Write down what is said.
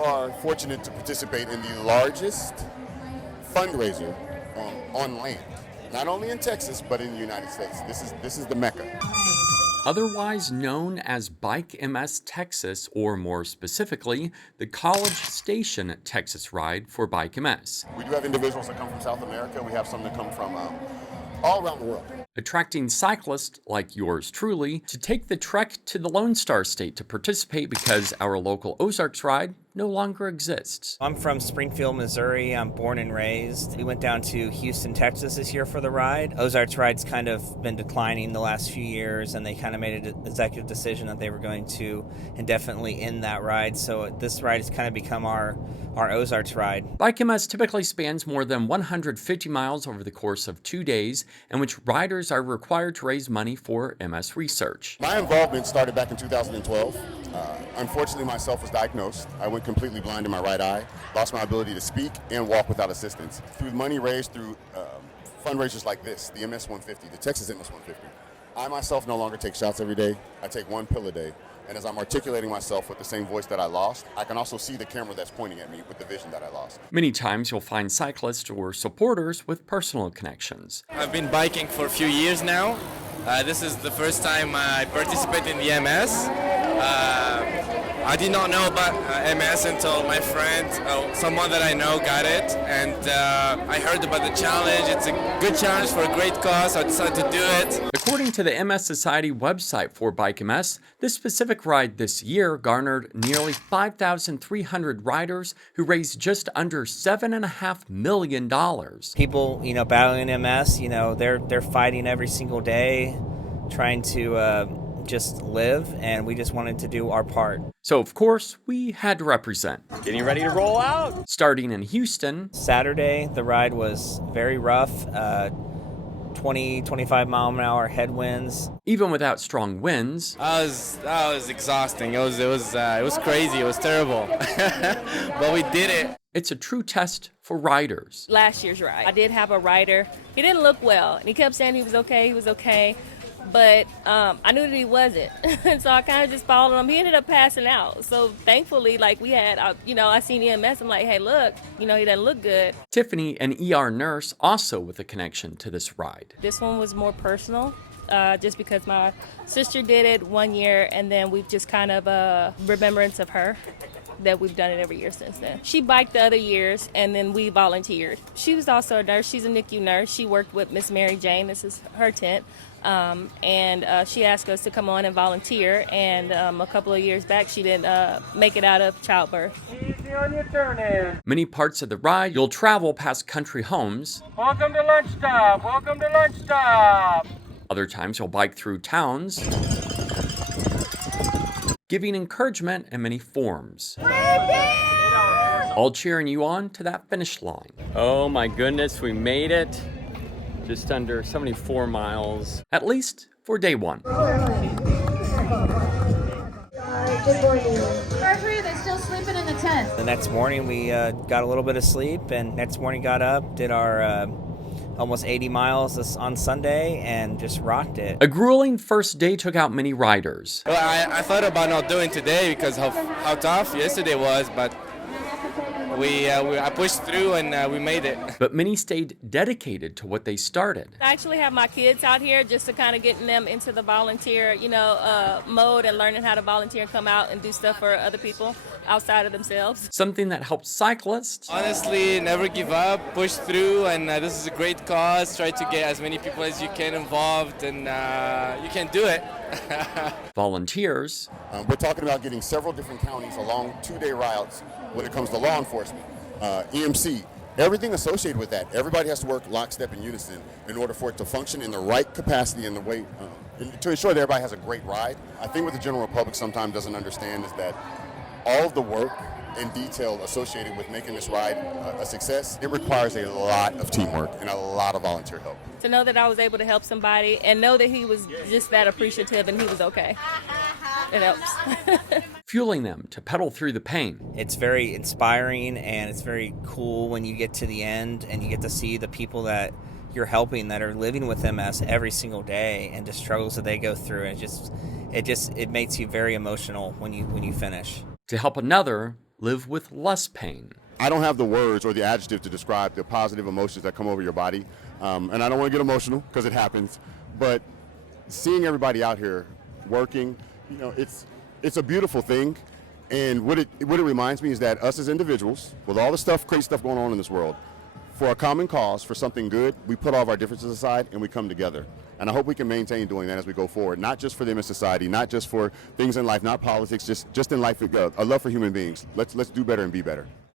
are fortunate to participate in the largest fundraiser on land, not only in Texas, but in the United States. This is the Mecca. Otherwise known as Bike MS Texas, or more specifically, the College Station Texas Ride for Bike MS. We do have individuals that come from South America. We have some that come from all around the world. Attracting cyclists like yours truly to take the trek to the Lone Star State to participate because our local Ozarks ride no longer exists. I'm from Springfield, Missouri. I'm born and raised. We went down to Houston, Texas this year for the ride. Ozarks ride's kind of been declining the last few years, and they kind of made an executive decision that they were going to indefinitely end that ride. So this ride has kind of become our Ozarks ride. Bike MS typically spans more than 150 miles over the course of 2 days, in which riders are required to raise money for MS research. My involvement started back in 2012. Unfortunately, myself was diagnosed. I went completely blind in my right eye, lost my ability to speak and walk without assistance. Through money raised through fundraisers like this, the MS 150, the Texas MS 150, I myself no longer take shots every day. I take one pill a day. And as I'm articulating myself with the same voice that I lost, I can also see the camera that's pointing at me with the vision that I lost. Many times you'll find cyclists or supporters with personal connections. I've been biking for a few years now. This is the first time I participate in the MS. I did not know about MS until my friend, someone that I know, got it, and I heard about the challenge. It's a good challenge for a great cause, so I decided to do it. According to the MS Society website for Bike MS, this specific ride this year garnered nearly 5,300 riders who raised just under $7.5 million. People, battling MS, they're fighting every single day, trying to just live, and we just wanted to do our part. So of course, we had to represent. Getting ready to roll out. Starting in Houston. Saturday, the ride was very rough. 25 mile an hour headwinds. Even without strong winds. That was exhausting. It was crazy. It was terrible. But we did it. It's a true test for riders. Last year's ride, I did have a rider. He didn't look well, and he kept saying he was okay. But I knew that he wasn't. And so I kind of just followed him. He ended up passing out. So thankfully, we had, I seen EMS. I'm like, hey, look, he doesn't look good. Tiffany, an ER nurse, also with a connection to this ride. This one was more personal, just because my sister did it 1 year, and then we've just kind of remembrance of her. That we've done it every year since then. She biked the other years, and then we volunteered. She was also a nurse. She's a NICU nurse. She worked with Miss Mary Jane. This is her tent. And she asked us to come on and volunteer, and a couple of years back she didn't make it out of childbirth. Easy on your turn in. Many parts of the ride, you'll travel past country homes. Welcome to lunch stop. Welcome to lunch stop. Other times you'll bike through towns, giving encouragement in many forms. All cheering you on to that finish line. Oh my goodness, we made it. Just under 74 miles, at least for day one. Good morning. Gregory, they're still sleeping in the tent. The next morning we got a little bit of sleep, and next morning got up, did our almost 80 miles on Sunday, and just rocked it. A grueling first day took out many riders. Well, I thought about not doing today because how tough yesterday was, but I pushed through and we made it. But many stayed dedicated to what they started. I actually have my kids out here just to kind of getting them into the volunteer, mode, and learning how to volunteer and come out and do stuff for other people outside of themselves. Something that helps cyclists. Honestly, never give up, push through, and this is a great cause. Try to get as many people as you can involved, and you can do it. Volunteers. We're talking about getting several different counties along 2-day routes when it comes to law enforcement, EMC, everything associated with that. Everybody has to work lockstep in unison in order for it to function in the right capacity and the way to ensure that everybody has a great ride. I think what the general public sometimes doesn't understand is that all of the work and detail associated with making this ride a success, it requires a lot of teamwork and a lot of volunteer help. To know that I was able to help somebody and know that he was just that appreciative and he was okay. It helps. Fueling them to pedal through the pain. It's very inspiring, and it's very cool when you get to the end and you get to see the people that you're helping that are living with MS every single day, and the struggles that they go through. It makes you very emotional when you finish. To help another, live with less pain. I don't have the words or the adjective to describe the positive emotions that come over your body. And I don't want to get emotional because it happens, but seeing everybody out here working, you know, it's a beautiful thing. And what it reminds me is that us as individuals, with all the crazy stuff going on in this world, for a common cause, for something good, we put all of our differences aside and we come together. And I hope we can maintain doing that as we go forward, not just for them in society, not just for things in life, not politics, just in life, a love for human beings. Let's do better and be better.